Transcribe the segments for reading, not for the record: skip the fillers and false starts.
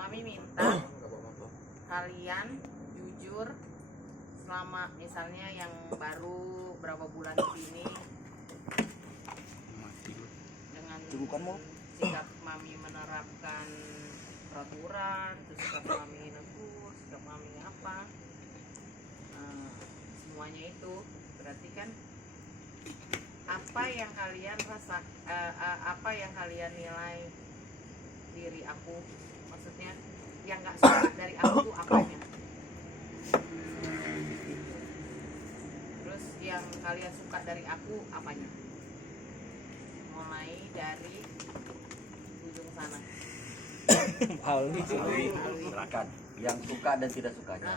Mami minta kalian jujur selama misalnya yang baru berapa bulan ini dengan sikap Mami menerapkan peraturan, terus sikap Mami negur, sikap Mami apa, semuanya itu berarti kan apa yang kalian rasa, apa yang kalian nilai diri aku, maksudnya yang nggak suka dari aku tuh apanya, terus yang kalian suka dari aku apanya, mulai dari ujung sana. Silakan yang suka dan tidak sukanya.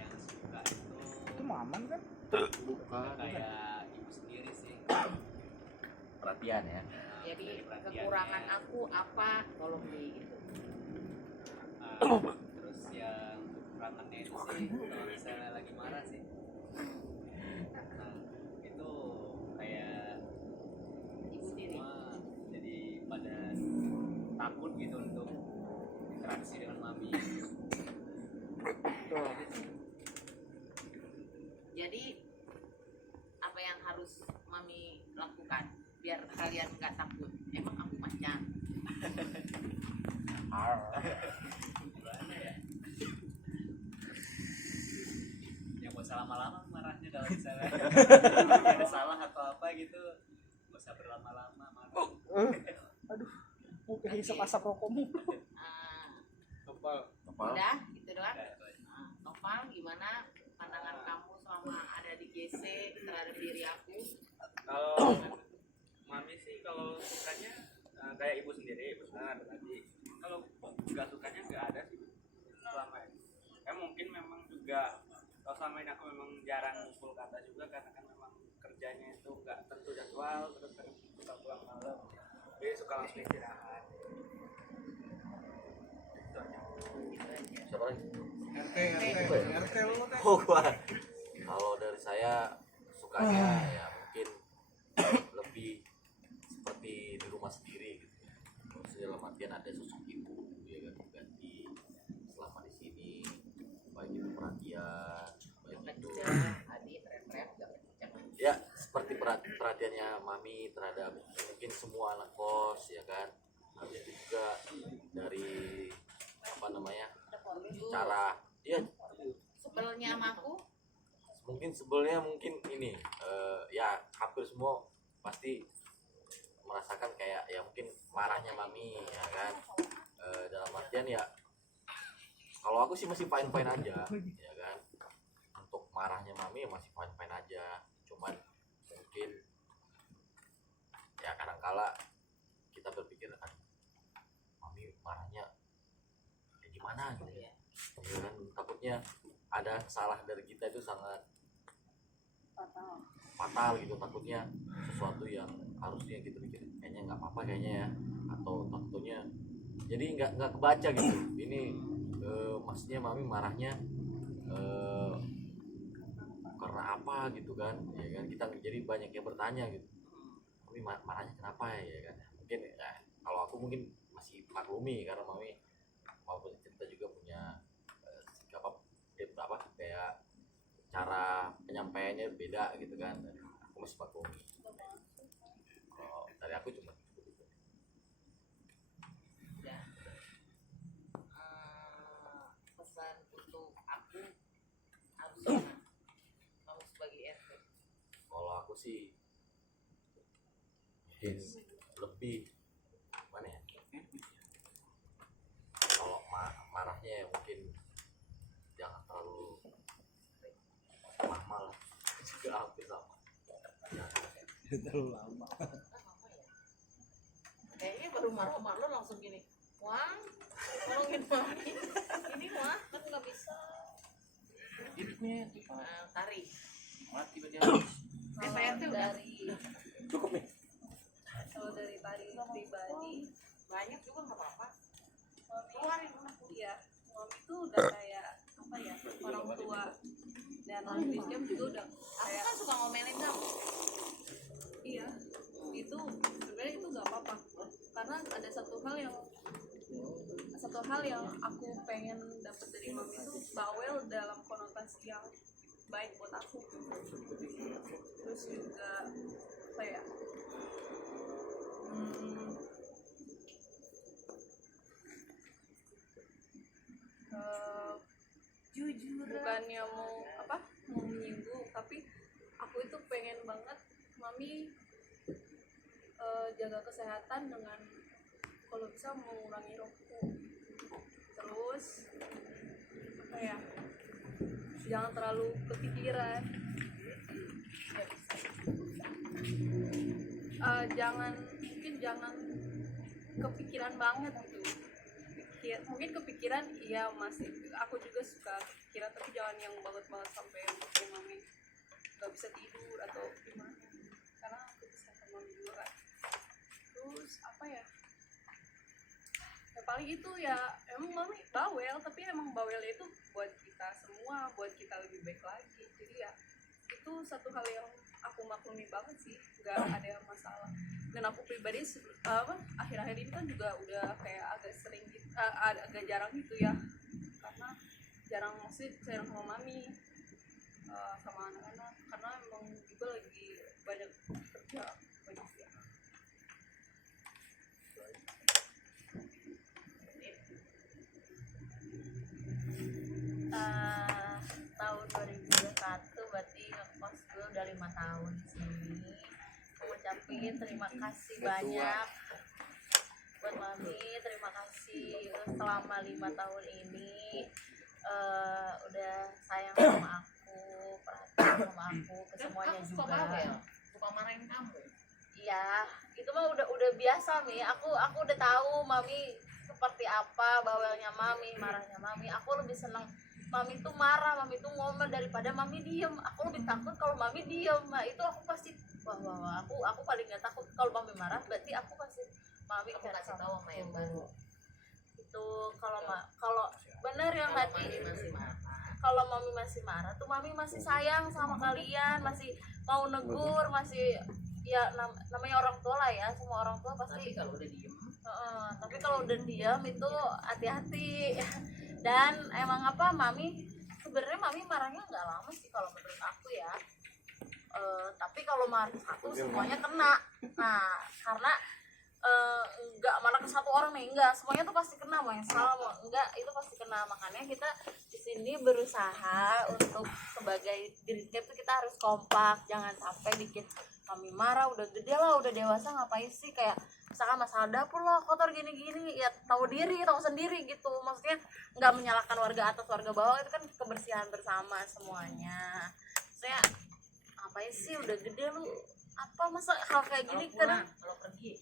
Yang suka itu Maman kan? Bukan kayak ibu sendiri sih. perhatian ya. Jadi kekurangan aku apa, tolong di itu. Terus yang kekurangannya itu sih kalau misalnya lagi marah sih. Nah, itu kayak Ibu diri. semua jadi pada takut gitu untuk interaksi dengan mami. Jadi apa yang harus Mami lakukan biar kalian nggak takut? Emang aku macan? Gimana ya? Ya gak usah lama-lama marahnya kalau misalnya ada salah atau apa gitu, gak usah berlama-lama marah. Aduh, mau kehisap asap rokokmu. Nopal. Udah gitu doang. Nopal, gimana pandangan kamu selama ada di GC terhadap diri aku? Kalau Mami sih kalau sukanya kayak ibu sendiri benar tadi. Kalau nggak sukanya nggak ada sih selama ini. Mungkin memang juga kalau selama ini aku memang jarang ngumpul kata juga karena kan memang kerjanya itu nggak tentu jadwal, terus kan suka pulang malam, jadi suka langsung istirahat. Itu aja. Siapa lagi? RT lu teh. Oh gua. Kalau dari saya sukanya ya mungkin lebih seperti di rumah sendiri gitu ya. Maksudnya dalam artian ada sosok ibu ya kan ganti selama di sini, baik itu perhatian, baik itu Adik teriak-teriak gak kencang. ya seperti perhatiannya Mami terhadap mungkin semua anak kos ya kan. Habis itu juga dari apa namanya cara ya Sebelnya sama aku, mungkin sebelnya mungkin ini ya hampir semua pasti merasakan kayak ya mungkin marahnya Mami ya kan. Dalam artian ya kalau aku sih masih fine fine aja ya kan, untuk marahnya Mami masih fine fine aja, cuman mungkin ya kadangkala kita berpikir Mami marahnya kayak gimana gitu ya kan, takutnya ada salah dari kita itu sangat fatal gitu, takutnya sesuatu yang harusnya gitu pikir kayaknya nggak apa-apa kayaknya ya, atau takutnya jadi nggak kebaca gitu ini maksudnya Mami marahnya karena apa gitu kan ya kan, kita jadi banyak yang bertanya gitu Mami marahnya kenapa ya kan. Mungkin ya, kalau aku mungkin masih maklumi karena Mami walaupun cerita juga punya apa kayak cara penyampaiannya beda gitu kan, aku masih maklumi. Kalau dari aku cuma udah. Pesan untuk aku harus gimana? Kamu sebagai RT. kalau aku sih mungkin lebih mana ya, kalau marahnya ya mungkin jangan terlalu lama lah juga hampir sama Terlalu lama. Kayaknya baru marah lo langsung gini, wah, tolongin Mami. Ini wah, kan nggak bisa. Gimiknya Tari. mati dia. Pak RT udah cukup nih. Kalau dari Tari pribadi, banyak juga nggak apa-apa. Mami, Keluarin. iya, Mami tuh udah kayak apa ya, orang tua dan orang Kristen juga udah Aku kayak kan suka ngomelin kamu. iya, itu sebenarnya itu nggak apa-apa karena ada satu hal yang satu hal yang aku pengen dapat dari mami itu bawel dalam konotasi yang baik buat aku. Terus juga apa ya, jujur, bukannya mau menyinggung, tapi aku itu pengen banget mami jaga kesehatan dengan kalau bisa mengurangi rokok. Terus apa ya, jangan terlalu kepikiran. Jangan kepikiran banget gitu. Mungkin kepikiran iya masih, aku juga suka kepikiran, tapi jangan yang banget sampai yang bikin mami gak bisa tidur atau gimana, karena aku kesehatan mami juga kan. Terus apa ya, paling itu ya, emang mami bawel, tapi emang bawelnya itu buat kita semua, buat kita lebih baik lagi. Jadi ya itu satu hal yang aku maklumi banget sih, nggak ada masalah. Dan aku pribadi akhir-akhir ini kan juga udah kayak agak sering gitu, agak jarang gitu ya, karena jarang sama mami, sama anak-anak, karena emang juga lagi banyak kerja, banyak ya. Tahun 2021 berarti ngekos gue udah 5 tahun di sini. Aku ucapin terima kasih banyak buat mami, terima kasih selama 5 tahun ini udah sayang sama aku, perhatian sama aku, ke semuanya Kamu juga. suka bawel, suka marahin kamu. Iya, itu mah udah biasa Mi. Aku udah tahu mami seperti apa bawelnya mami, marahnya mami. Aku lebih seneng mami tuh marah, mami tuh ngomel daripada mami diem. Aku lebih takut kalau mami diem. Nah itu aku pasti wah aku paling gak takut kalau mami marah. Berarti aku pasti mami Aku kasih tahu sama yang baru. Itu kalau bener yang Kalau tadi, mami masih marah, kalau mami masih marah tuh mami masih sayang sama kalian, masih mau negur, masih ya namanya orang tua lah ya, semua orang tua pasti. tapi kalau udah diem, Tapi kalau udah diam itu hati-hati. Dan emang mami sebenarnya mami marahnya nggak lama sih kalau menurut aku ya. Tapi kalau marah satu semuanya kena. Nah karena nggak marah ke satu orang nih, enggak, semuanya tuh pasti kena, mau yang salah mau enggak itu pasti kena. Makanya kita di sini berusaha untuk sebagai diri kita tuh kita harus kompak, jangan sampai dikit kami marah udah gede lah, udah dewasa ngapain sih, kayak misalkan masalah dapur lah kotor gini-gini, ya tahu sendiri gitu. Maksudnya nggak menyalahkan warga atas warga bawah, itu kan kebersihan bersama semuanya. Saya ngapain sih udah gede lu, apa masa hal kayak gini kadang. kalau pergi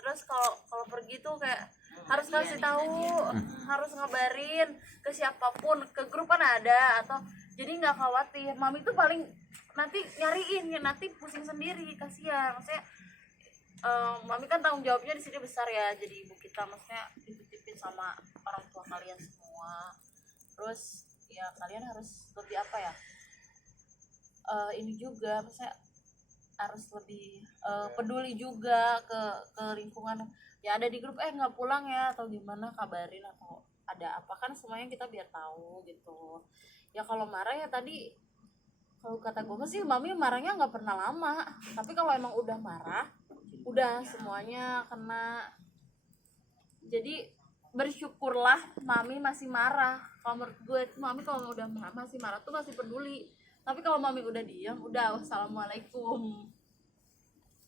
Terus kalau pergi tuh kayak harus kasih tahu, harus ngabarin ke siapapun, ke grup kan ada, atau jadi nggak khawatir. Mami tuh paling nanti nyariin ya, nanti pusing sendiri, kasihan. Maksudnya mami kan tanggung jawabnya di sini besar ya, jadi ibu kita, maksudnya dititipin sama orang tua kalian semua. Terus ya kalian harus lebih ini juga, maksudnya harus lebih peduli juga ke lingkungan ya ada di grup, nggak pulang ya atau gimana, kabarin atau ada apa, kan semuanya kita biar tahu gitu ya. Kalau marah ya tadi, kalau kata gue sih mami marahnya nggak pernah lama, tapi kalau emang udah marah udah semuanya kena. Jadi bersyukurlah mami masih marah. Kalau menurut gue mami kalau udah masih marah tuh masih peduli, tapi kalau mami udah diam udah wassalamualaikum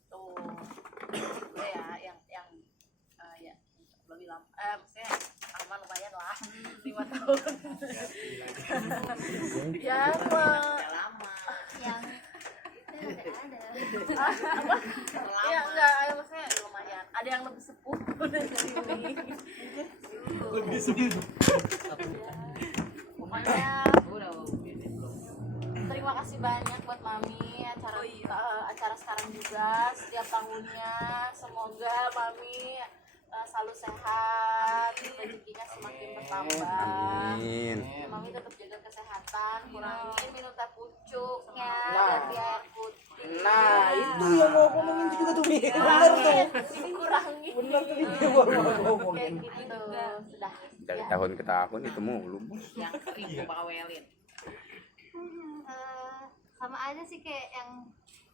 tuh. Itu ya yang ya lebih lama, maksudnya aman lumayan lah 5 tahun. Ya lama yang Itu udah ada. apa ya enggak ya, maksudnya lumayan ada yang lebih sepuh dari ini Lebih sepi. pokoknya udah terima kasih banyak buat mami acara sekarang juga setiap tahunnya. Semoga mami selalu sehat, sehat, rezekinya semakin bertambah. Amin. Mami tetap jaga kesehatan, kurangin minum teh pucuknya, Nah. ganti air putih. Nah, itu yang mau aku ngomongin itu juga tuh, Mi. Bener tuh. Dikurangin. Bener tuh itu yang mau aku ngomongin. Kayak gitu. Sudah. Dari Ya. tahun ke tahun itu mulu. Yang sering gue bawelin. Sama aja sih kayak yang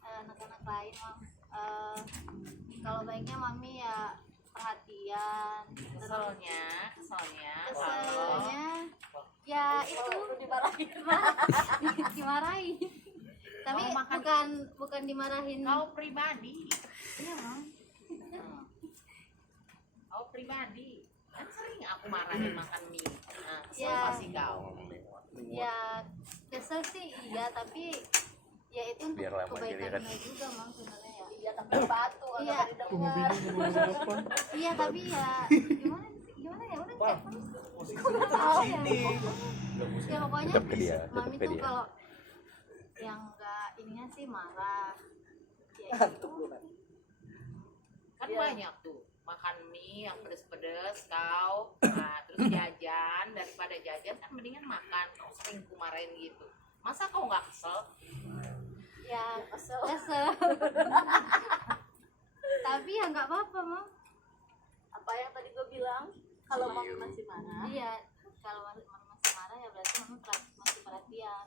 anak-anak lain, Mam. Kalau baiknya mami ya perhatian, terus Keselnya kalau keselnya ya itu Dimarahin. dimarahin, tapi Mau makan. bukan dimarahin. kau pribadi. Iya, Mam. Kau pribadi. Kan sering aku marahin makan mie. Nah, kesel Ya. pasti kau. Ya kesel sih iya, tapi ya itu untuk Biar lama kebaikan jadi juga, Mam, sebenarnya ya. Iya, tapi batu Iya. agak didengar. Iya, tapi ya gimana ya udah kayak kurang tahu ya. Ya pokoknya Tetap ke dia, mami tetap ke tuh dia. kalau yang enggak ininya sih marah. Ya itu. Kan Iya. banyak tuh makan mie yang pedes-pedes kau. Nah, terus jajan, daripada jajan kan mendingan makan. Kau sering ku marahin gitu. Masa kau nggak kesel? Ya kesel. Tapi ya nggak apa-apa, Mam. Apa yang tadi gue bilang? Kalau mami masih marah, Iya, kalau mami masih marah ya berarti mami masih perhatian.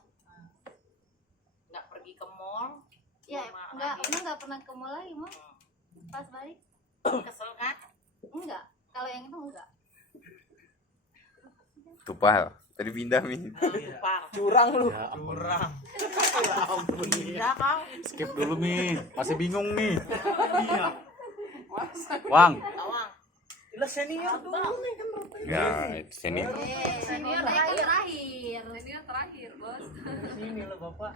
Nggak pergi ke mall? Ya Mama nggak pernah ke mall lagi, Mam. Pas balik Kesel kan? enggak. Kalau yang itu enggak. Tupal. Tadi pindah Mi. Lupa. Curang lu. Kurang. Iya kau. Skip dulu Mi, masih bingung nih. Wang, Tawang. Lah senior tuh nih kan. Ya, itu senior. Senior terakhir. Ini yang terakhir, Bos. Sini lo Bapak.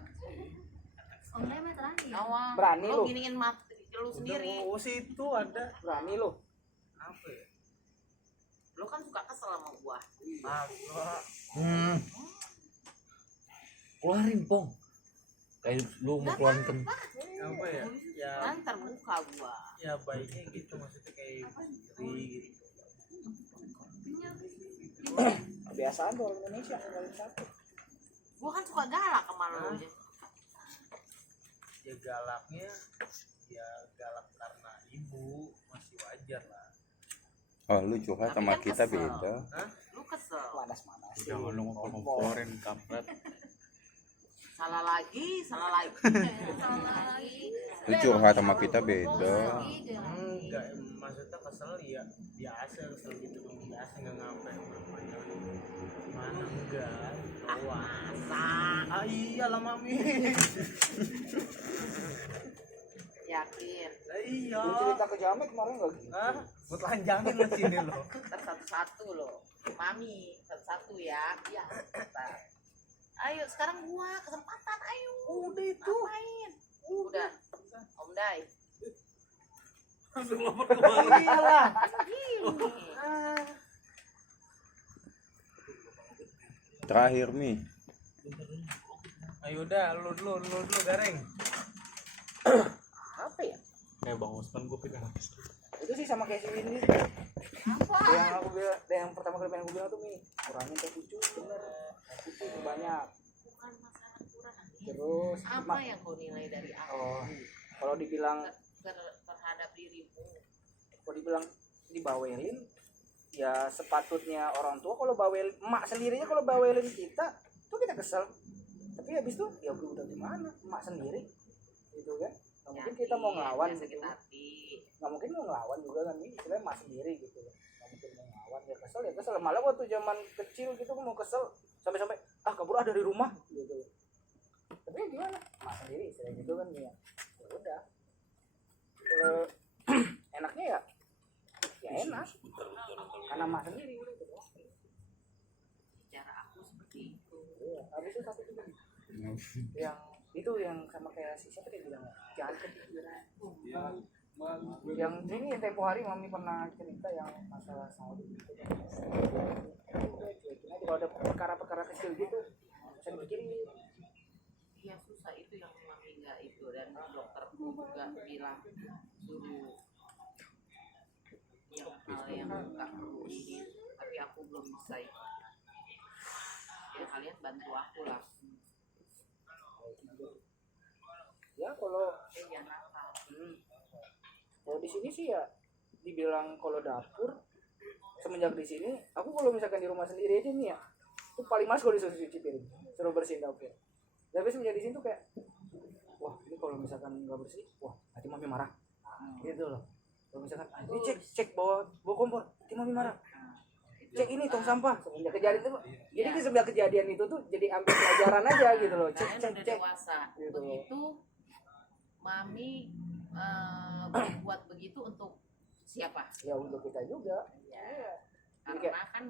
Om Dai mah terakhir. Tawang. Berani lu. Giniin mati lu sendiri. Oh, situ ada. Berani lu. Apa ya? Lu kan suka kesel sama gua. Apa? keluarin Pong. Kayak lu mau keluarin ke Apa ya? Ya, Kan terbuka gua. ya baiknya gitu maksudnya kayak sendiri gitu. Kebiasaan tuh orang Indonesia ngomongin satu. Gua kan suka galak sama lu. Ya galaknya ya galak karena ibu masih wajar lah. Oh, lu curhat Tapi sama kan kita kesel. beda. Lu kesel. Manas-manas. jangan lu ngomporin kampret. Salah lagi. Salah lagi. Lu curhat sama kita beda. Enggak, maksudnya kesel ya biasa kesel gitu biasa nggak ngapain mana enggak doang. Iyalah mami. Yakin. Iya. Lu cerita ke Jamek kemarin enggak gitu? Hah? Buat lanjangin lah sini loh. Ntar satu-satu loh. Mami, satu-satu ya. Iya. Ntar. Ayo, sekarang gua kesempatan. Ayo. Udah itu. Main. Udah. Om Dai. Langsung lompat ke bawah. Iyalah. Gini. Terakhir Mi. Ayo udah, lu Gareng. Apa ya? Kayak Bang Usman gue pegang habis. Itu sih sama kayak si Windy. Yang aku bilang, yang pertama kali pengen aku bilang tuh Mi, kurangin teh pucuk bener. Teh pucuk banyak. Bukan masalah kurang. Terus Apa yang kau nilai dari aku oh, kalau dibilang terhadap dirimu? kalau dibilang dibawelin ya sepatutnya orang tua kalau bawel emak sendirinya kalau bawelin kita tuh kita kesel, tapi habis itu ya udah gimana emak sendiri gitu kan, nggak mungkin kita mau ngelawan Biasa gitu, kita hati. nggak mungkin mau ngelawan juga kan, ini istilahnya emak sendiri gitu, nggak mungkin mau ngelawan ya kesel malah waktu zaman kecil gitu mau kesel sampai kabur dari rumah gitu, tapi ya gimana emak sendiri istilahnya gitu kan ya udah. Enaknya ya enak karena emak sendiri udah gitu. Cara aku seperti itu. Iya, habis itu satu juga yang itu yang sama kayak si siapa dia bilang jangan kepikiran yang ini tempo hari mami pernah cerita yang masalah Saudi gitu kan. Udah cuekin aja kalau ada perkara-perkara kecil gitu bisa dipikirin. Iya susah itu yang mami nggak itu, dan dokterku juga bilang suruh yang hal yang nggak perlu ini aku belum bisa itu. Ya kalian bantu aku lah. Ya kalau Jangan nakal. kalau di sini sih ya dibilang kalau dapur semenjak di sini aku kalau misalkan di rumah sendiri aja nih ya itu paling males kalau disuruh cuci piring suruh bersihin dapur. Tapi semenjak di sini tuh kayak wah ini kalau misalkan nggak bersih wah nanti mami marah gitu loh. Kalau misalkan ini cek bawa kompor nanti mami marah, cek ini tong sampah. Semenjak kejadian itu jadi semenjak kejadian itu tuh jadi ambil pelajaran aja gitu loh. Kalian Cek udah cek dewasa. gitu. Begitu mami buat begitu untuk siapa? Ya untuk kita juga. Ya. Karena kan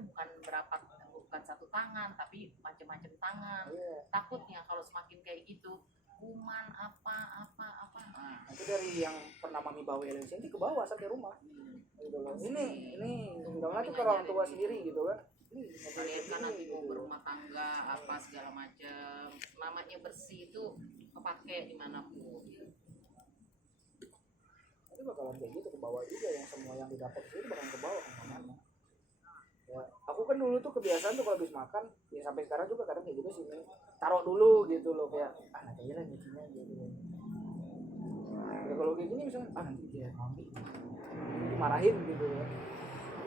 bukan satu tangan tapi macam-macam tangan. Iya. Takutnya kalau semakin kayak gitu kuman apa. Nah, Itu dari yang pernah mami bawelin sini ke bawah sampai rumah. Gitu loh. Ini udah nanti ke orang tua sendiri gitu kan. kalian kan nanti mau berumah tangga apa segala macam, namanya bersih itu kepake dimanapun. Nanti bakalan kayak gitu ke bawah juga, yang semua yang didapat itu bakalan ke bawah kemana-mana. Ya, aku kan dulu tuh kebiasaan tuh kalau habis makan, ya sampai sekarang juga kadang kayak gitu sih, taruh dulu gitu loh, kayak nanti aja lah nyucinya gitu. Ya kalau kayak gini misalnya nanti dia mami dimarahin gitu ya,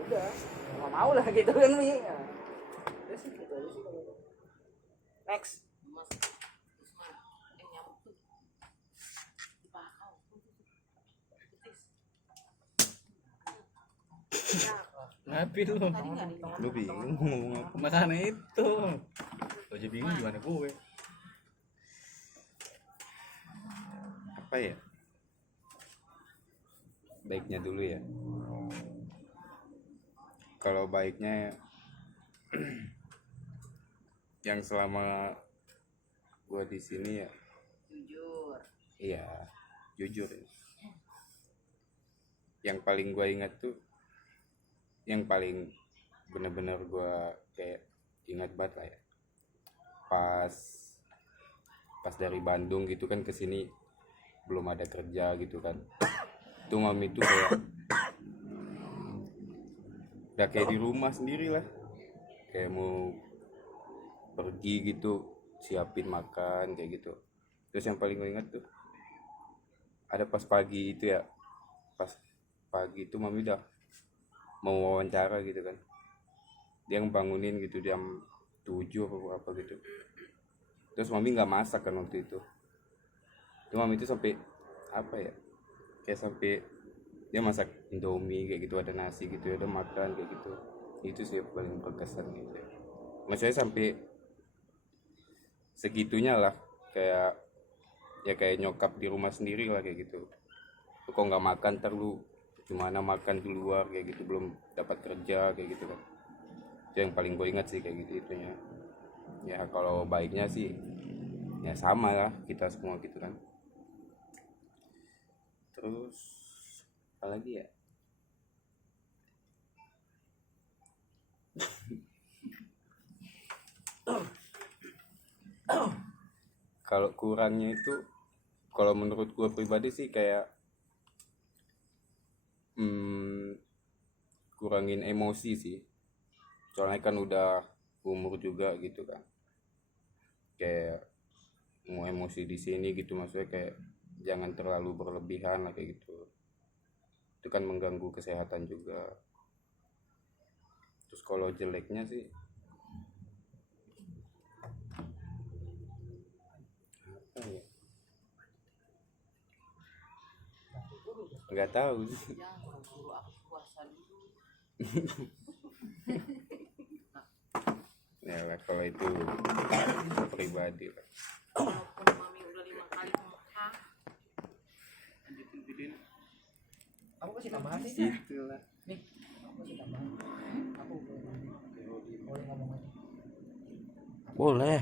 udah nggak mau lah gitu kan Mi. Ya. Udah sih gitu aja sih kalau next. Mas Usman, nyamuk tuh bakau Ngapain lu? Lu bingung ngomong apa? Makanya itu. Lo aja bingung gimana gue. Apa ya? Baiknya dulu ya. Kalau baiknya yang selama gua di sini ya, jujur. iya, jujur ya. Yang paling gua ingat tuh, yang paling bener-bener gua kayak ingat banget lah ya, pas dari Bandung gitu kan ke sini belum ada kerja gitu kan, itu mami tuh kayak udah kayak di rumah sendiri lah, kayak mau pergi gitu siapin makan kayak gitu. Terus yang paling gue ingat tuh ada pas pagi itu ya, pas pagi itu mami udah mau wawancara gitu kan, dia ngebangunin gitu jam 7 apa gitu. Terus mami nggak masak kan waktu itu mami itu sampai apa ya, kayak sampai dia masak Indomie kayak gitu, ada nasi gitu, ada makan kayak gitu. Itu sih yang paling berkesan gitu. Maksudnya sampai segitunya lah, kayak ya kayak nyokap di rumah sendiri lah kayak gitu. Lu kok nggak makan, ntar lu gimana makan di luar kayak gitu, belum dapat kerja kayak gitu kan. Itu yang paling gue ingat sih kayak gitu itunya. Ya kalau baiknya sih ya sama lah kita semua gitu kan. Terus apa lagi ya? Kalau kurangnya itu, kalau menurut gue pribadi sih kayak kurangin emosi sih. Soalnya kan udah umur juga gitu kan, kayak mau emosi di sini gitu, maksudnya kayak jangan terlalu berlebihan lah kayak gitu. Itu kan mengganggu kesehatan juga. Terus kalau jeleknya sih apa ya, nggak tahu sih. Jangan suruh aku puasa dulu. Ya kalau itu pribadi lah. Walaupun mami udah 5 kali ke Mekah, Aku kasih tambahan sih. Itulah. Nih, aku kasih tambahan. Aku boleh ngomong aja. Boleh.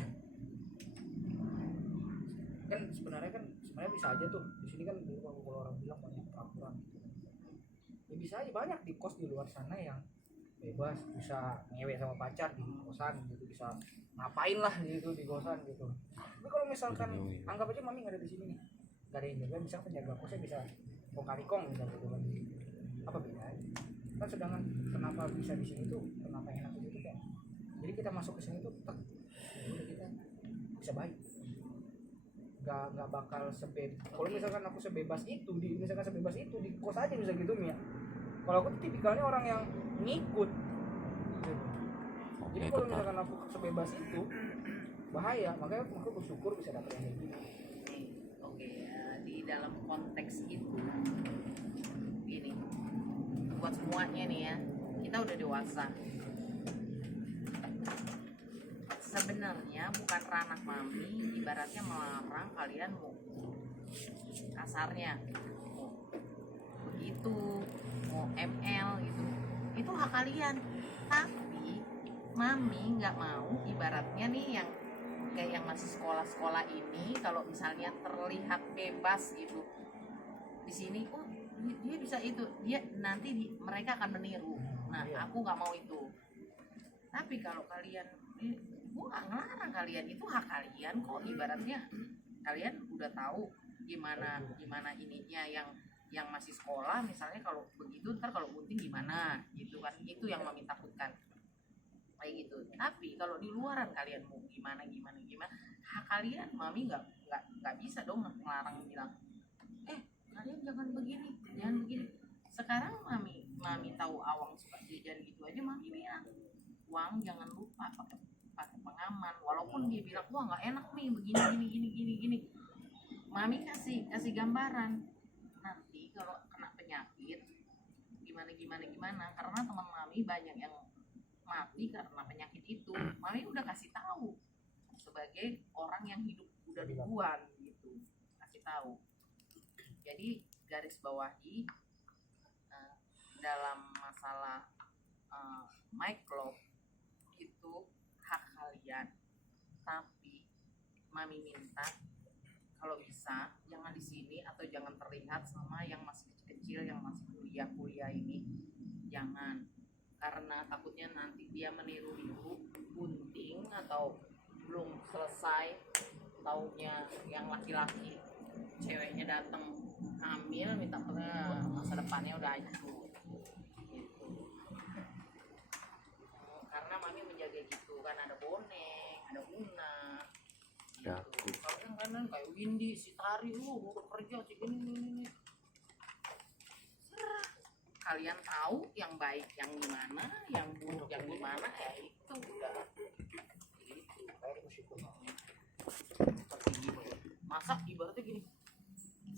Kan sebenarnya bisa aja tuh. Di sini kan kalau orang bilang banyak peraturan gitu. Ya bisa aja, banyak di kos di luar sana yang bebas, bisa ngewe sama pacar di kosan gitu, bisa ngapain lah gitu di kosan gitu. Tapi kalau misalkan anggap aja mami nggak ada di sini nih, nggak ada yang jaga, misalnya penjaga kosnya bisa kong kali kong misalnya gitu kan, apa bedanya? Kan sedangkan kenapa bisa di sini tuh, kenapa enak di situ Jadi kita masuk ke sini tuh tak, udah kita bisa baik. Gak bakal kalau misalkan aku sebebas itu di kos aja bisa gitu Mia. Kalau aku tuh tipikalnya orang yang ngikut gitu. Jadi kalau misalkan aku sebebas itu bahaya, makanya aku bersyukur bisa dapet yang kayak gini. Oke, di dalam konteks itu gini, buat semuanya nih ya, kita udah dewasa. Sebenarnya bukan ranah mami, ibaratnya melarang kalian mau kasarnya mau begitu, mau ML gitu, itu hak kalian. Tapi mami nggak mau, ibaratnya nih yang kayak yang masih sekolah ini, kalau misalnya terlihat bebas gitu di sini, oh dia bisa itu, dia nanti mereka akan meniru. Nah aku nggak mau itu. Tapi kalau kalian, gue nggak ngelarang kalian, itu hak kalian kok. Ibaratnya kalian udah tahu gimana ininya, yang masih sekolah misalnya, kalau begitu ntar kalau bunting gimana gitu kan, itu yang mami takutkan kayak gitu. Tapi kalau di luaran kalian mau gimana, hak kalian. Mami nggak bisa dong ngelarang, bilang kalian jangan begini. Sekarang mami tahu Awang suka jajan gitu aja, mami bilang, Wang jangan lupa pakai pengaman, walaupun dia bilang wah nggak enak nih begini. Mami kasih gambaran, nanti kalau kena penyakit gimana, karena teman mami banyak yang mati karena penyakit itu. Mami udah kasih tahu sebagai orang yang hidup udah duluan gitu, kasih tahu. Jadi garis bawahi, dalam masalah micro itu hak kalian. Tapi mami minta kalau bisa jangan di sini, atau jangan terlihat sama yang masih kecil, yang masih kuliah ini, jangan. Karena takutnya nanti dia meniru bunting, atau belum selesai taunya yang laki-laki ceweknya datang hamil, minta masa depannya udah hancur gitu. Karena mami menjaga gitu kan, ada bonek, ada Una gitu. Kalau yang kanan kayak Windy, si Tari, udah kerja sih gini. Kalian tahu yang baik yang gimana, yang buruk yang gimana, ya itu udah gitu. Seperti gitu. Masa ibaratnya gini,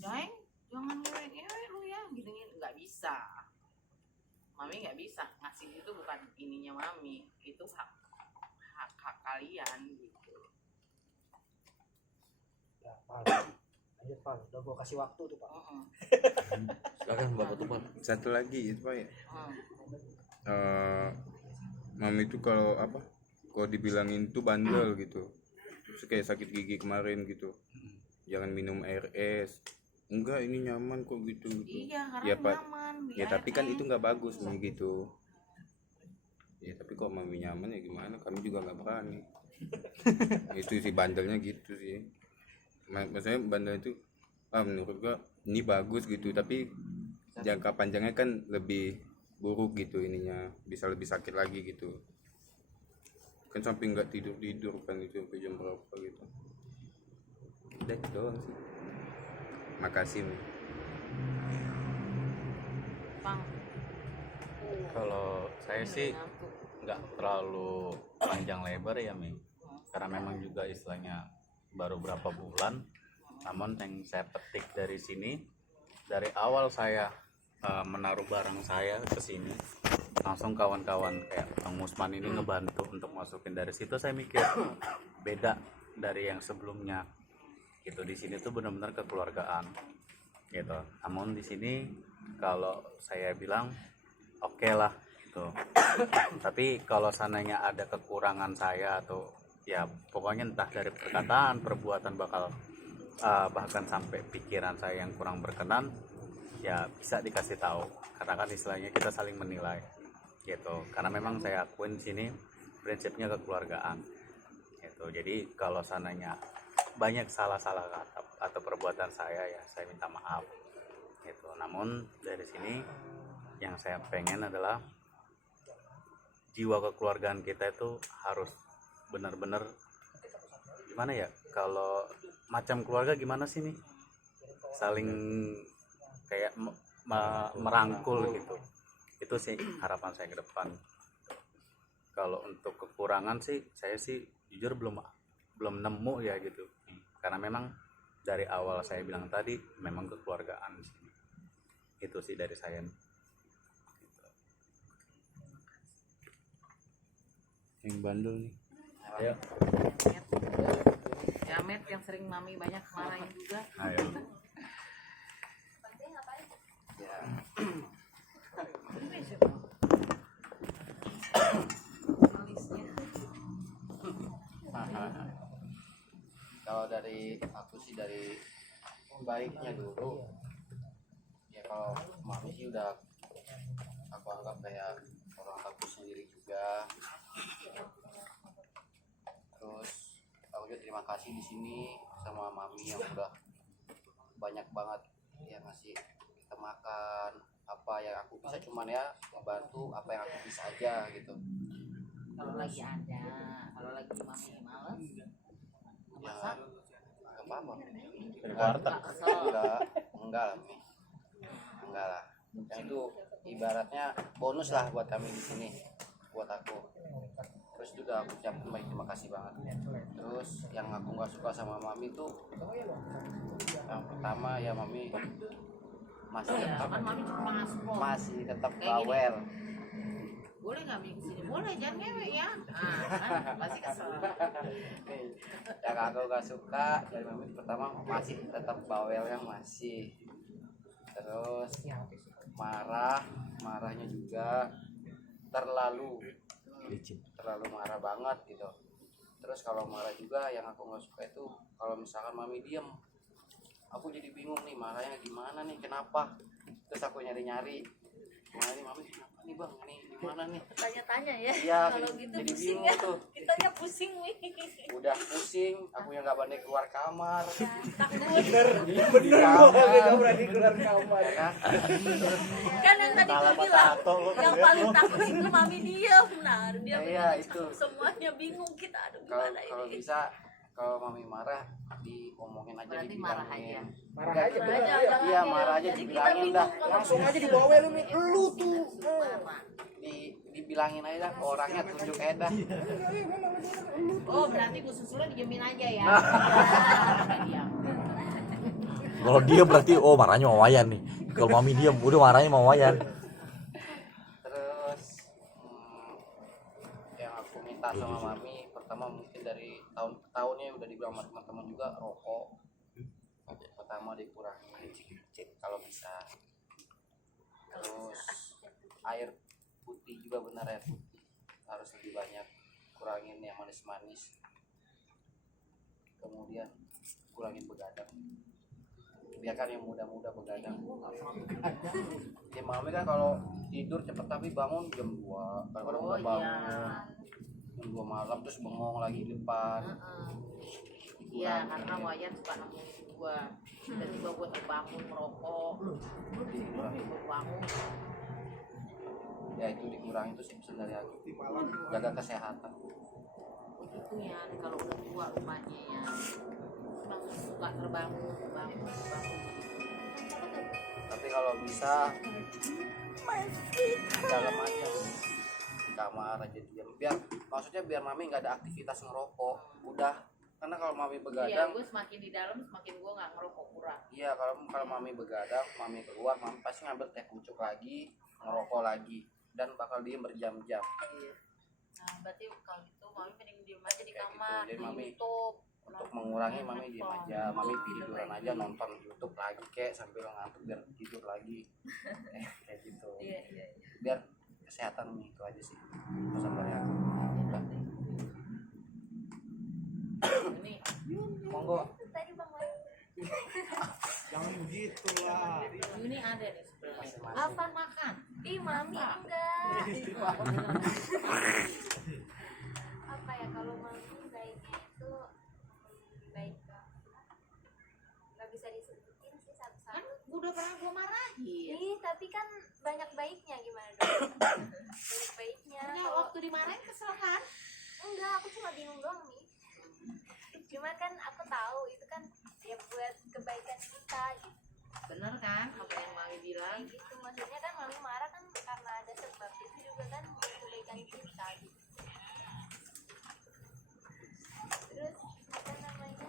Daeng jangan ngewek lu ya, gini nggak bisa. Mami nggak bisa ngasih, itu bukan ininya mami, itu hak kalian gitu. Ya Pak, lanjut Pak, udah gua kasih waktu tuh Pak. Silakan Bapak Tupan. Satu lagi itu Pak ya. Mami itu kalau dibilangin tuh bandel gitu, terus kayak sakit gigi kemarin gitu, jangan minum air es. Enggak, ini nyaman kok gitu. Iya, karena Ya Pak, nyaman. ya tapi kan itu nggak bagus nih gitu. Ya tapi kok mami nyaman ya gimana, kami juga nggak berani. Itu sih bandelnya gitu sih. Maksudnya bandel itu menurut gua ini bagus gitu, tapi jangka panjangnya kan lebih buruk gitu, ininya bisa lebih sakit lagi gitu kan, sampai nggak tidur kan, itu sampai jam berapa gitu. Udah itu doang sih. Makasih nih. Bang, Kalau saya sih nggak terlalu panjang lebar ya Mi, karena memang juga istilahnya baru berapa bulan. Namun yang saya petik dari sini, dari awal saya menaruh barang saya ke sini, langsung kawan-kawan kayak Bang Musman ini ngebantu untuk masukin. Dari situ saya mikir beda dari yang sebelumnya gitu. Di sini tuh benar-benar kekeluargaan gitu. Namun di sini kalau saya bilang oke lah gitu. Tapi kalau seandainya ada kekurangan saya, atau ya pokoknya entah dari perkataan, perbuatan, bahkan sampai pikiran saya yang kurang berkenan, ya bisa dikasih tahu. Karena kan istilahnya kita saling menilai gitu. Karena memang saya akuin di sini prinsipnya kekeluargaan gitu. Jadi kalau seandainya banyak salah-salah kata atau perbuatan saya, ya saya minta maaf gitu. Namun dari sini yang saya pengen adalah jiwa kekeluargaan kita itu harus benar-benar gimana ya, kalau macam keluarga gimana sih nih, saling kayak merangkul gitu. Itu sih harapan saya ke depan. Kalau untuk kekurangan sih saya sih jujur belum nemu ya gitu, karena memang dari awal saya bilang tadi memang kekeluargaan di sini. Itu sih dari saya nih. Yang bandel nih. Ayo. Ya Met yang sering mami banyak marahin juga. Ayo. Kalau dari aku sih dari baiknya dulu ya, kalau mami sih udah aku anggap kayak orang aku sendiri juga. Terus aku juga terima kasih di sini sama mami yang udah banyak banget ya ngasih kita makan, apa yang aku bisa cuman ya ngebantu apa yang aku bisa aja gitu. Kalau lagi ada, kalau lagi mami males, Ya nggak apa-apa. Enggak lah Mi. Enggak lah. Yang itu ibaratnya bonus lah buat kami di sini, buat aku. Terus juga aku ucapkan baik terima kasih banget. Terus yang aku nggak suka sama mami tuh yang pertama ya mami masih tetap bawel. boleh nggak Mi kesini? Boleh, jangan ngewek ya. Kan pasti kesel. Yang aku gak suka dari mami pertama masih tetap bawelnya masih. Terus marahnya juga terlalu marah banget gitu. Terus kalau marah juga yang aku nggak suka itu kalau misalkan mami diem, aku jadi bingung nih marahnya gimana nih, kenapa. Terus aku nyari ini mami kenapa nih bang, ini gimana nih, Tanya-tanya ya. iya Kalau gitu jadi pusing bingung ya. tuh. Kitanya pusing nih. Udah pusing, aku yang nggak berani keluar kamar. Bener gak berani keluar kamar. Ya kan? Kan yang tadi gue bilang yang paling takut itu mami diem. Nah dia Iya, bingung, itu. semuanya bingung kita, aduh Kalau gimana ini. bisa kalau mami marah diomongin aja, Berarti marah dibilangin. Marah aja bener ya. Iya marah aja Jadi kita dibilangin bingung dah. kalau Langsung aja dibawel nih. Lu tuh. Dibilangin aja dah, orangnya tunjuk aja dah. Oh berarti Bu Susula diemin aja ya. Diam. Kalau dia berarti oh marahnya mau Wayan nih. Kalau mami diam udah marahnya mau Wayan. Terus yang aku minta sama mami pertama mungkin dari tahunnya udah dibilang sama teman-teman juga, rokok pertama dikurangi kalau bisa. Terus air putih juga benar, air putih harus lebih banyak, kurangin yang manis-manis. Kemudian kurangin begadang, biarkan yang muda-muda begadang. Ya mami kan kalau tidur cepet tapi bangun jam 2, kadang-kadang udah bangun jam 2 malam terus bengong lagi di depan. Iya, karena Wayan suka nemuin gua. Tiba-tiba gua terbangun merokok. Tiba-tiba bangun. Ya itu dikurangin tuh sih dari aku, jaga kesehatan. Begitu ya, kalau udah tua rumahnya ya. Memang suka terbangun. Tapi kalau bisa dalam aja di kamar aja diam, biar mami nggak ada aktivitas ngerokok udah. Karena kalau mami Iya, begadang, gue semakin di dalam semakin gue nggak ngerokok kurang. iya kalau mami begadang, mami keluar, mami pasti ngambil teh pucuk lagi, ngerokok lagi, dan bakal diem berjam-jam. Iya. Nah berarti kalau gitu mami mending diem aja di Kayak kamar, gitu. Jadi di mami YouTube. untuk mengurangi mami diem aja, mami tiduran aja, nonton YouTube lagi kayak sambil ngantuk biar tidur lagi. Kayak gitu. Iya. Biar kesehatan itu aja sih pesan dari aku. Ini Monggo. Tadi Bang Wai. Jangan begitu lah. ini ada di sebelah. Masing-masing. Apa makan? Ih mami enggak. Apa ya, kalau mami baiknya itu baik nggak bisa disebutin sih Kan satu-satu. udah pernah gue marahin. Ih tapi kan banyak baiknya, gimana dong? Banyak baiknya. Karena Kalau waktu di cuma bingung doang nih. Cuma kan aku tahu itu kan ya buat kebaikan kita gitu. Bener kan apa yang Mami bilang? Kayak gitu, maksudnya kan mami marah kan karena ada sebab itu juga kan buat kebaikan kita gitu. Terus apa namanya,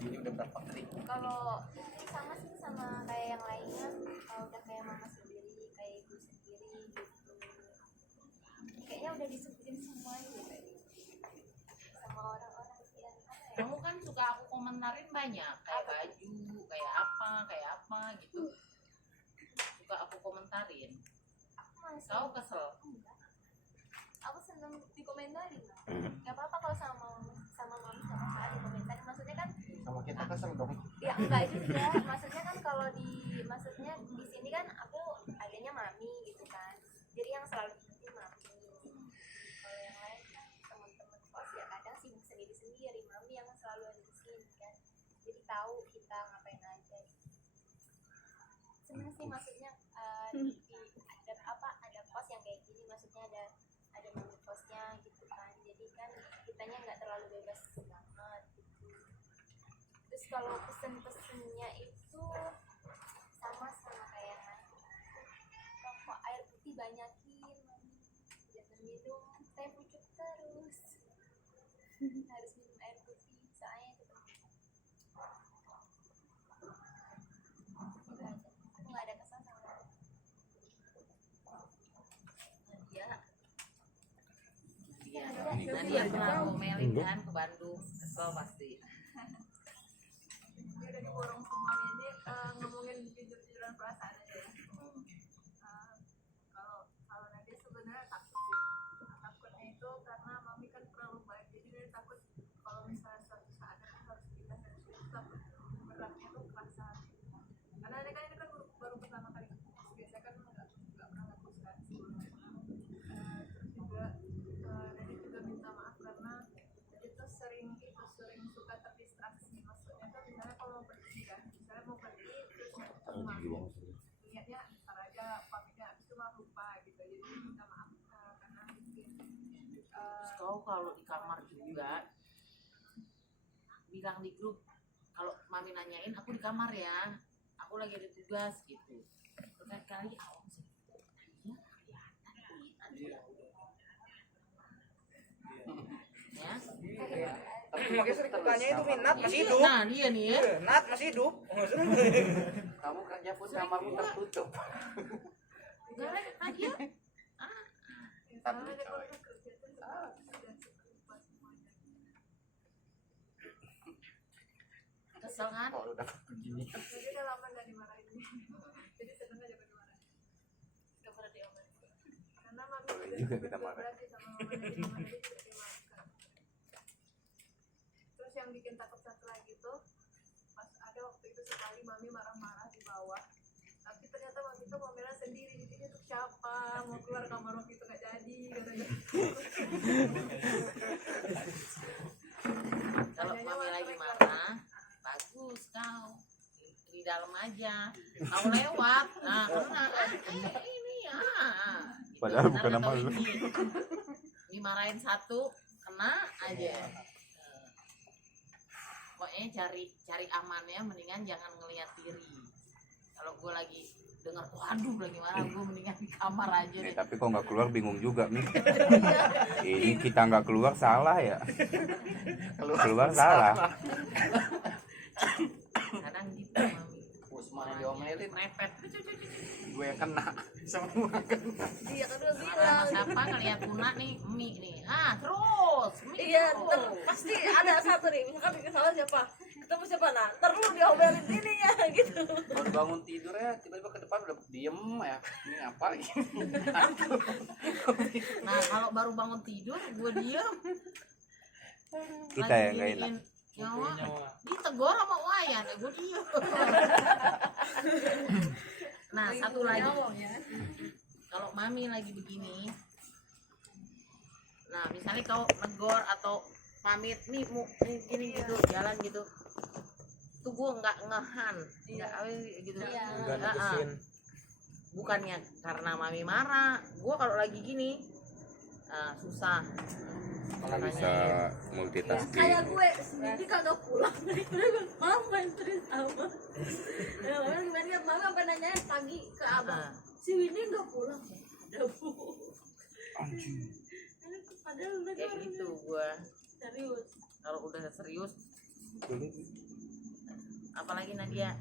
Ini udah berapa kali? kalau ini sama sih sama kayak yang lainnya, kalau udah kayak mama sendiri kayak ibu sendiri gitu, kayaknya udah disebutin semua gitu sama orang-orang yang apa ya. Kamu kan suka aku komentarin banyak kayak baju, kayak apa gitu. Suka aku komentarin. Aku masih Kau kesel? enggak. Aku seneng dikomentarin lah. Gak apa-apa kalau sama mami sama kakak dikomentarin, maksudnya kan Sama kita kesel dong. ya enggak juga, maksudnya kan kalau maksudnya di sini kan aku adanya mami gitu kan, jadi yang selalu diingetin mami. Kalau yang lain kan teman-teman kos ya kadang sibuk sendiri-sendiri, mami yang selalu ada di sini kan, jadi tahu kita ngapain aja. Seneng sih maksudnya ada kos yang kayak gini, maksudnya ada mami kosnya gitu kan, jadi kan kitanya nggak terlalu bebas banget gitu. Terus kalau pesen-pesennya itu sama kayak yang lain, rokok air putih banyakin, mami jangan minum teh pucuk terus, harus minum air putih soalnya itu penting. Itu aja, aku nggak ada kesan sama Nadia pernah ngomelin kan ke Bandung, kesel pasti. Dia udah diborong semua ini, ngomongin jujur-jujuran perasaan aja ya. Kalau Nadia sebenarnya takut sih. Takutnya itu karena mami kan terlalu baik, jadi dia takut kalau misalnya suatu saat aku harus pindah dari situ, takut beratnya tuh kerasa. Karena ini kan baru pertama kali ngekos, biasanya kan nggak pernah ngekos kan sebelumnya. Terus juga Nadia juga minta maaf karena Nadia tuh sering suka terdistraksi. Maksudnya tuh misalnya kalau mau pergi kan, misalnya mau pergi terus niatnya ntar aja pamitnya, abis itu malah lupa gitu, jadi minta maaf karena mungkin Terus kau kalau di kamar juga bilang di grup, kalau Mami nanyain aku di kamar ya, aku lagi ada tugas gitu. Kali awam sih. Ya. Tapi makanya sering tanya itu Nat masih hidup. Nah dia nih ya. Nat masih hidup. Kamu kerja pun kamarmu tertutup. Enggak lah Nadia. karena dia kalau udah kerja tuh sudah super lupa semuanya. Kesel kan? Kalau udah begini. Jadi udah lama nggak dimarahin, jadi seneng aja kalau dimarahin. Nggak pernah diomelin. Karena mami Boleh juga kita marah. berarti sama mama Nadia juga dimaafkan. Terus yang bikin takut satu lagi tuh, pas ada waktu itu sekali mami marah-marah di bawah, tapi ternyata mami tuh ngomelnya sendiri, jadi tuh siapa mau keluar kamar waktu itu nggak jadi katanya. Kalau Mami lagi marah, bagus kau di dalam aja. Kau lewat, nah karena ini ya. Gitu. Padahal bukan Karena nama tahu lu. ini. Dimarahin satu, kena aja. Pokoknya cari amannya, mendingan jangan ngelihat diri. Kalau gue lagi dengar, waduh lagi marah, gue mendingan di kamar aja deh. Tapi kok nggak keluar bingung juga nih. Ini kita nggak keluar salah ya. Keluar salah. Kadang gitu Mami. Usman yang diomelin, Mepet. gue yang kena. Semua kena. Iya kan udah Marah bilang. sama siapa ngeliat Tuna nih, mie nih. Terus mie Iya, terus. pasti ada satu nih, misalkan salah siapa, ketemu siapa, nah ntar lu diomelin ininya gitu. Baru bangun tidur ya, tiba-tiba ke depan udah diem ya. Ini apa lagi? Nah kalau baru bangun tidur, gue diem. Kita yang nggak enak. Nyawa, ditegor sama Wayan, gue diem. Nah satu lagi, kalau Mami lagi begini, nah misalnya kau negor atau pamit nih mau gini gitu jalan gitu, tuh gue nggak ngehan, nggak gitu, Iya. bukannya karena Mami marah, gue kalau lagi gini susah. nggak bisa multitasking. Kayak gue sendiri kagak pulang dari mama anterin abang. Ya kemarin kan mama sampai nanyain pagi ke abang, si Winnie nggak pulang? Ada bu. Padahal udah Kayak gitu gua. serius. Kalau udah serius, apalagi Nadia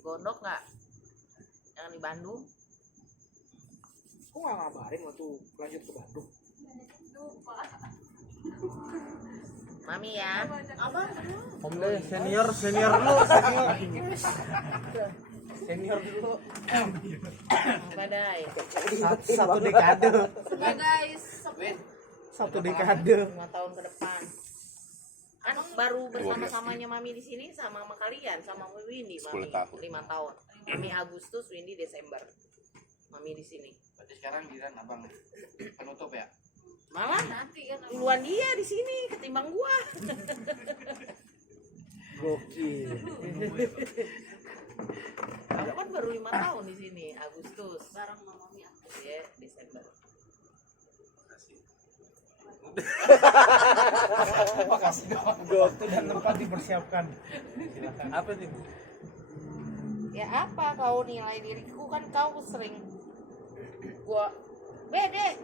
gondok nggak yang di Bandung? Kok nggak ngabarin waktu lanjut ke Bandung? Mami ya. Abang Om deh, senior dulu, senior dulu. Apa Dai? Satu dekade. sebagai sepuh. Satu dekade. 5 tahun ke depan. Kan baru bersama-samanya Mami di sini sama kalian, sama Windy. 10 Mami tahun. 5 tahun. Mami Agustus, Windy Desember. Mami di sini. Berarti sekarang giliran abang penutup ya. Malah Nanti kan duluan dia di sini ketimbang gua. Gokil. Aku kan baru 5 tahun di sini, Agustus. bareng sama mami aku. Ya, Desember. Waktu dan tempat dipersiapkan. Silakan. Apa nih Bu? Ya apa kau nilai diriku kan kau sering gua bede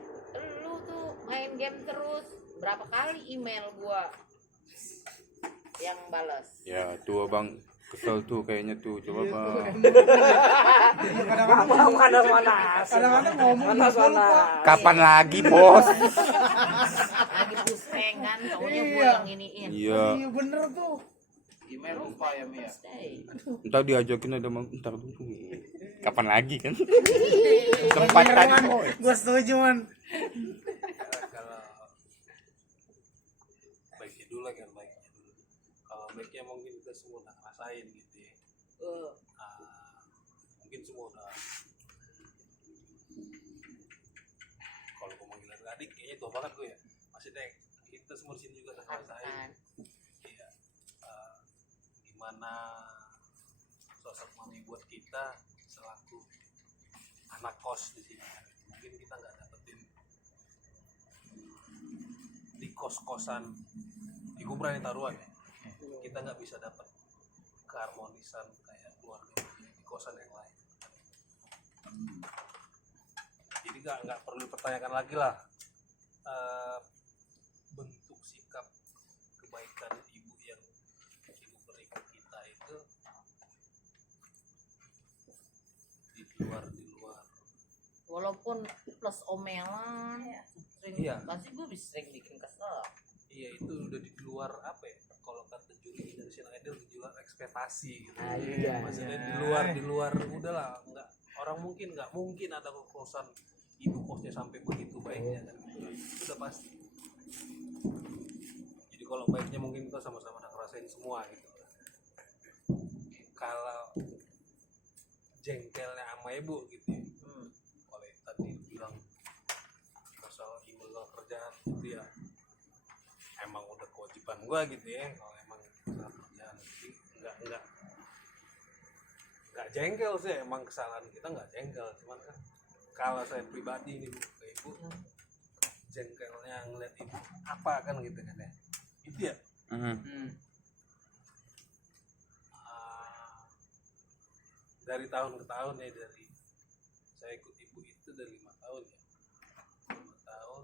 lu tuh main game terus berapa kali email gua yang balas Ya tuh abang kesel tuh kayaknya tuh, coba bang. Kadang-kadang ngomong Kapan lagi bos? lagi pusing kan taunya gua Iya. yang iniin Iya, Iya bener tuh. Email lupa ya Mi ya. stay ntar diajakin ada bang, ntar dulu. Kapan lagi kan? Sempat tadi. Gue setuju man. Kalau baiknya dulu kan baiknya dulu. Kalau baiknya mungkin kita semua udah ngerasain gitu ya. Mungkin semua udah. Kalau pemanggilan adik kayaknya tua banget gue ya. Maksudnya kita semua di sini juga udah ngerasain. kan Iya. Gimana sosok mami buat kita selaku anak kos di sini. Mungkin kita nggak dapetin di kos-kosan. Gue berani taruhan ya. Kita nggak bisa dapat keharmonisan kayak keluarga di kosan yang lain. Jadi nggak perlu dipertanyakan lagi lah bentuk sikap kebaikan ibu yang ibu beri ke kita itu di luar walaupun plus omelan sering Iya. pasti gue bisa sering bikin kesel iya itu udah di luar apa ya kalau kata juri Indonesian Idol di luar ekspektasi gitu. Iya. Maksudnya di luar udahlah nggak orang nggak mungkin ada kosan ibu kosnya sampai begitu baiknya kan itu udah pasti. Jadi kalau baiknya mungkin kita sama-sama udah ngerasain semua gitu. Kalau jengkelnya sama ibu gitu ya. Kalau tadi bilang masalah email kerjaan gitu ya emang udah kewajiban gua gitu ya kalau emang masalah kerjaan jadi nggak jengkel sih emang kesalahan kita nggak jengkel cuman kan kalau saya pribadi nih Bu, ke ibu jengkelnya ngeliat ibu apa kan gitu kan ya itu ya dari tahun ke tahun ya dari saya ikut ibu itu dari 5 tahun ya 5 tahun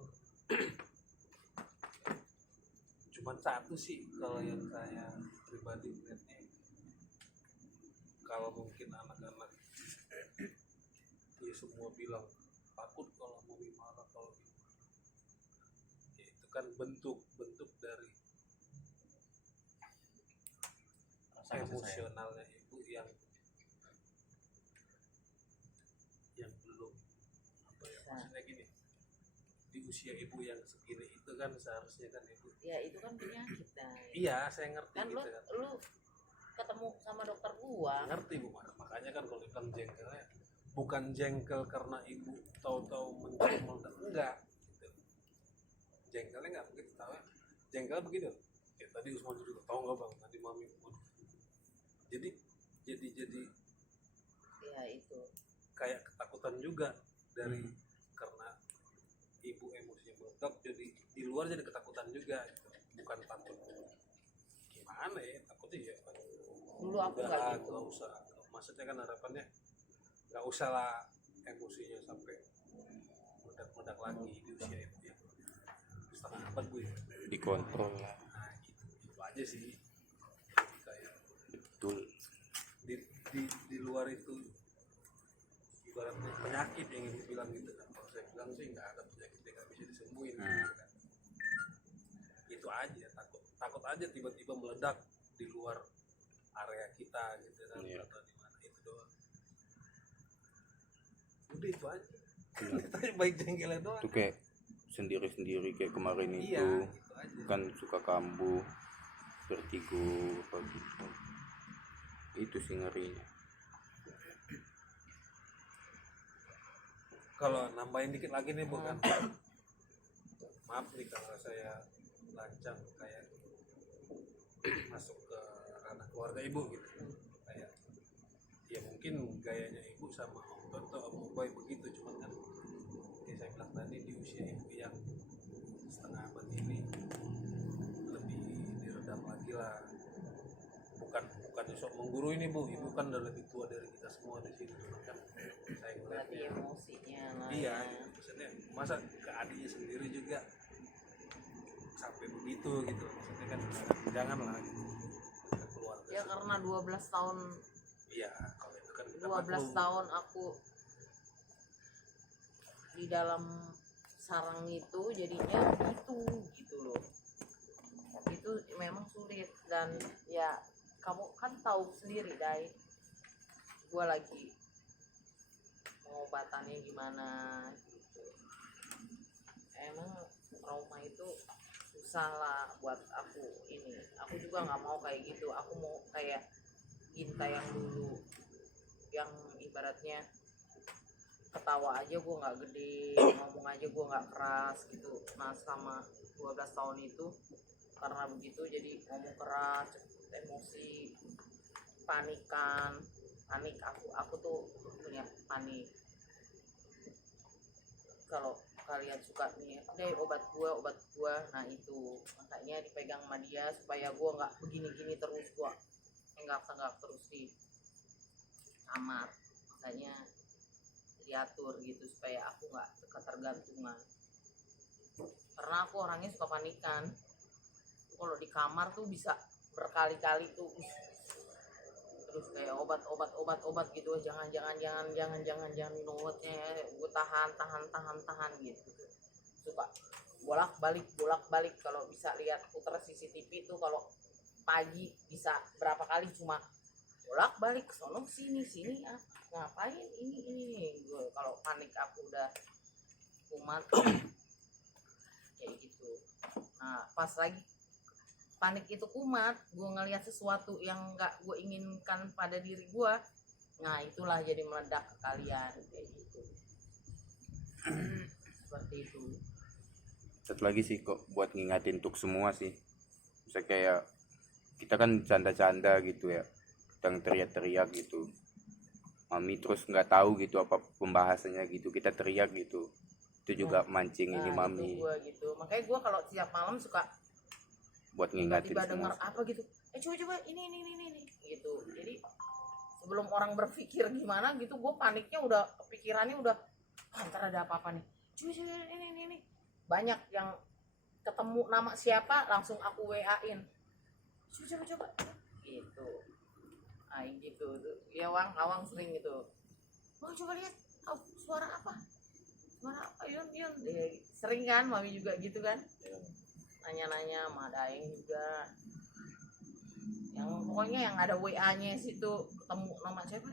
cuman satu sih kalau yang saya pribadi melihatnya kalau mungkin anak-anak ya semua bilang takut kalau mami marah kalau gimana ya itu kan bentuk dari emosionalnya ibu yang belum apa ya maksudnya gini di usia ibu yang segini itu kan seharusnya kan ibu ya itu kan penyakit Dai. iya saya ngerti kan gitu lu kan lu ketemu sama dokter gua ngerti Bu makanya kan kalau bilang jengkelnya bukan jengkel karena ibu tahu-tahu meledak enggak gitu. Jengkelnya nggak begitu tahu ya jengkel begitu ya tadi Usman juga tahu nggak bang tadi mami jadi ya itu kayak ketakutan juga dari karena ibu emosinya meledak, jadi di luar jadi ketakutan juga gitu. Bukan takut gimana ya, takutnya ya kan Dulu aku nggak gitu. nggak usah, maksudnya kan harapannya nggak usah lah emosinya sampai meledak-meledak lagi di usia itu ya setengah abad gue ya. Dikontrol lah. Nah gitu, itu aja sih kayak Betul. di luar itu ibaratnya penyakit yang ibu bilang gitu kan. Kalau saya bilang sih nggak ada penyakit yang nggak bisa disembuhin gitu kan. Itu aja, takut aja tiba-tiba meledak di luar area kita gitu kan. Iya. Atau di mana itu doang, udah itu aja. Tanya baik jengkelnya doang. Itu kayak sendiri-sendiri kayak kemarin Iya, itu gitu aja. kan suka kambuh, vertigo apa gitu. Itu sih ngerinya. Kalau nambahin dikit lagi nih bukan, maaf nih kalau saya lancang kayak masuk ke ranah keluarga ibu gitu, kayak ya mungkin gayanya ibu sama Om Tonto Om Boy begitu, cuman kan kayak saya bilang tadi di usia ibu yang setengah abad ini lebih diredam lagi lah. Bukan sok menggurui nih bu, ibu kan udah lebih tua dari kita semua di sini, cuman kan saya Berarti ngeliatnya emosinya lah. iya, ya. maksudnya masa ke adiknya sendiri juga sampai begitu gitu, maksudnya kan jangan lah gitu ke keluarga Ya sendiri. karena 12 tahun Iya, kalau itu kan kita 12 maklum. tahun aku di dalam sarang itu jadinya gitu loh. Itu memang sulit dan ya kamu kan tahu sendiri Dai, gue lagi pengobatannya gimana gitu. Emang trauma itu susah lah buat aku ini. Aku juga nggak mau kayak gitu. Aku mau kayak Ginta yang dulu, yang ibaratnya ketawa aja gue nggak gede, ngomong aja gue nggak keras gitu. Nah selama 12 tahun itu karena begitu jadi ngomong keras, cepet emosi, panik aku tuh punya panik. Kalau kalian suka nih deh obat gua, nah itu makanya dipegang sama dia supaya gua nggak begini terus, gua enggak terus di kamar, makanya diatur gitu supaya aku nggak ketergantungan, karena aku orangnya suka panikan. Kalau di kamar tuh bisa berkali-kali tuh terus kayak obat gitu, jangan minum obatnya ya. Gue tahan gitu, suka bolak balik. Kalau bisa lihat putar CCTV tuh kalau pagi bisa berapa kali cuma bolak balik ke sono sini ngapain ini. Gue kalau panik aku udah kumat kayak gitu. Nah pas lagi panik itu kumat, gue ngelihat sesuatu yang nggak gue inginkan pada diri gue, nah itulah jadi meledak ke kalian kayak gitu. Seperti itu. Satu lagi sih kok buat ngingatin untuk semua sih, bisa kayak kita kan canda-canda gitu ya, yang teriak-teriak gitu, mami terus nggak tahu gitu apa pembahasannya gitu, kita teriak gitu, itu juga mancing ini mami. Itu gue gitu, makanya gue kalau tiap malam suka Buat ngingatin tiba-tiba denger semua. apa gitu, coba ini gitu. Jadi sebelum orang berpikir gimana gitu, gue paniknya udah, pikirannya udah ntar ada apa-apa nih, coba ini. Banyak yang ketemu nama siapa langsung aku WA-in, coba gitu. Gitu tuh ya, Awang sering gitu, mau coba lihat suara apa Yun sering kan, mami juga gitu kan, nanya sama Daeng juga, yang pokoknya yang ada WA-nya situ ketemu nama siapa.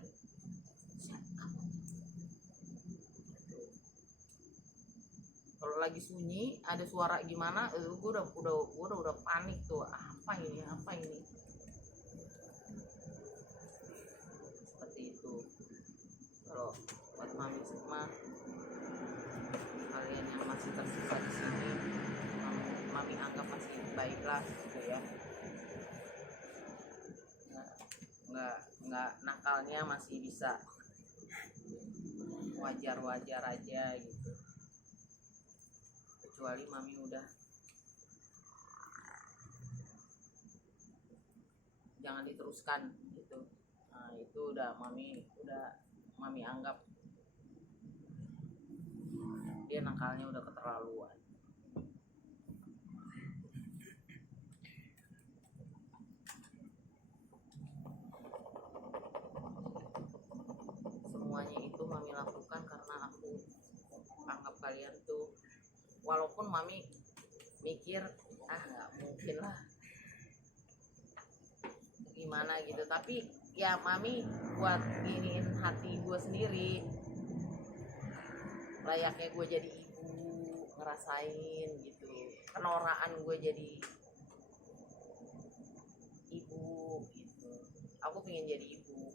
Kalau lagi sunyi ada suara gimana, gue udah panik tuh, apa ini seperti itu. Kalau buat mami semua kalian yang masih tersisa di sini, mami anggap masih baiklah gitu ya, nggak nakalnya masih bisa wajar aja gitu. kecuali mami udah jangan diteruskan gitu. Nah itu udah mami anggap dia nakalnya udah keterlaluan. Semuanya itu mami lakukan karena aku anggap kalian tuh, walaupun mami mikir nggak mungkin lah gimana gitu, tapi ya mami buat giniin hati gue sendiri, layaknya gue jadi ibu ngerasain gitu kenoraan gue jadi ibu gitu. Aku pengen jadi ibu,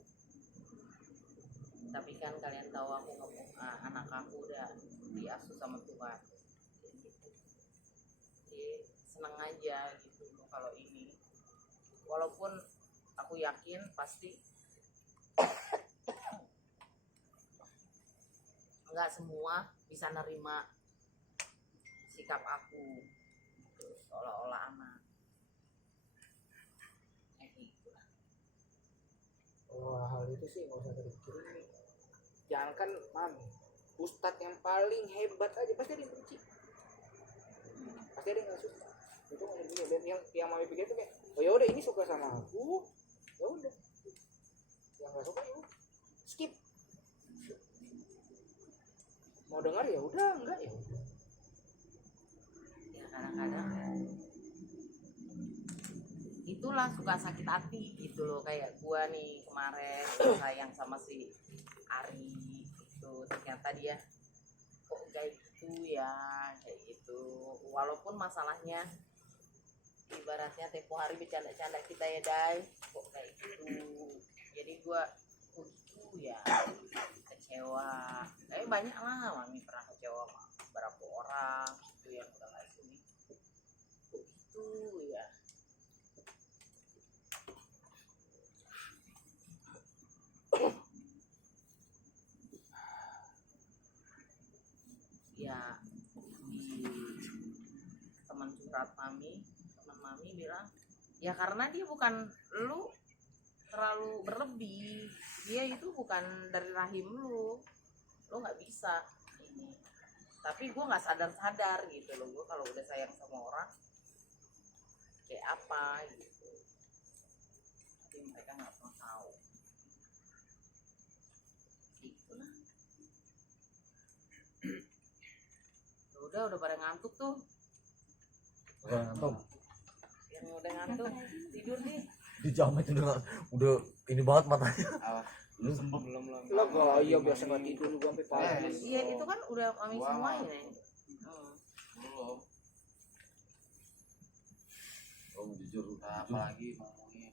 tapi kan kalian tahu aku anak aku udah diasuh sama Tuhan gitu. Jadi seneng aja gitu kalau ini, walaupun aku yakin pasti nggak semua bisa nerima sikap aku gitu, seolah-olah anak kayak gitu lah. Hal itu sih nggak usah terpikirin. Jangankan mami, ustadz yang paling hebat aja pasti ada yang benci, pasti ada yang nggak suka. Itu nggak begini. Dan yang mami pikir itu kayak, oh ya udah ini suka sama aku, ya udah. Yang nggak suka ya skip. Mau dengar ya udah, enggak ya udah. Ya kadang-kadang itulah suka sakit hati gitu loh, kayak gua nih kemarin sayang sama si Ari itu, ternyata dia kok kayak gitu ya, kayak gitu. Walaupun masalahnya ibaratnya tempo hari bercanda-canda kita ya Dai, kok kayak gitu. Jadi gua gitu ya kecewa. Banyak lah mami pernah kecewa sama beberapa orang gitu yang udah nggak sini gitu ya. Ya di teman curhat mami, teman mami bilang ya karena dia bukan lu terlalu berlebih, dia itu bukan dari rahim lu nggak bisa ini. Tapi gue nggak sadar gitu loh, gue kalau udah sayang sama orang kayak apa gitu, tapi mereka nggak pernah tahu gitu lah. Udah pada ngantuk tuh. Yang udah ngantuk tidur nih. Di jam itu udah ini banget matanya. belum Lah gak iya biasa nggak tidur juga sampai pagi. Iya itu kan udah mami semua ini. Belum. Om jujur Apalagi ngomongin.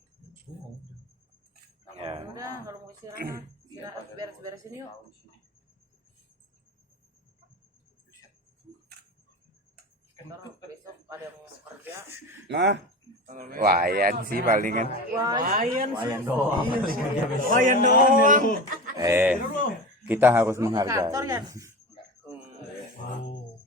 Ya. Udah kalau mau istirahat beres-beresin yuk. Ntar besok ada yang mau kerja. Nah, wayan sih palingan. wayan doang. Kita harus menghargai. Kantor ya.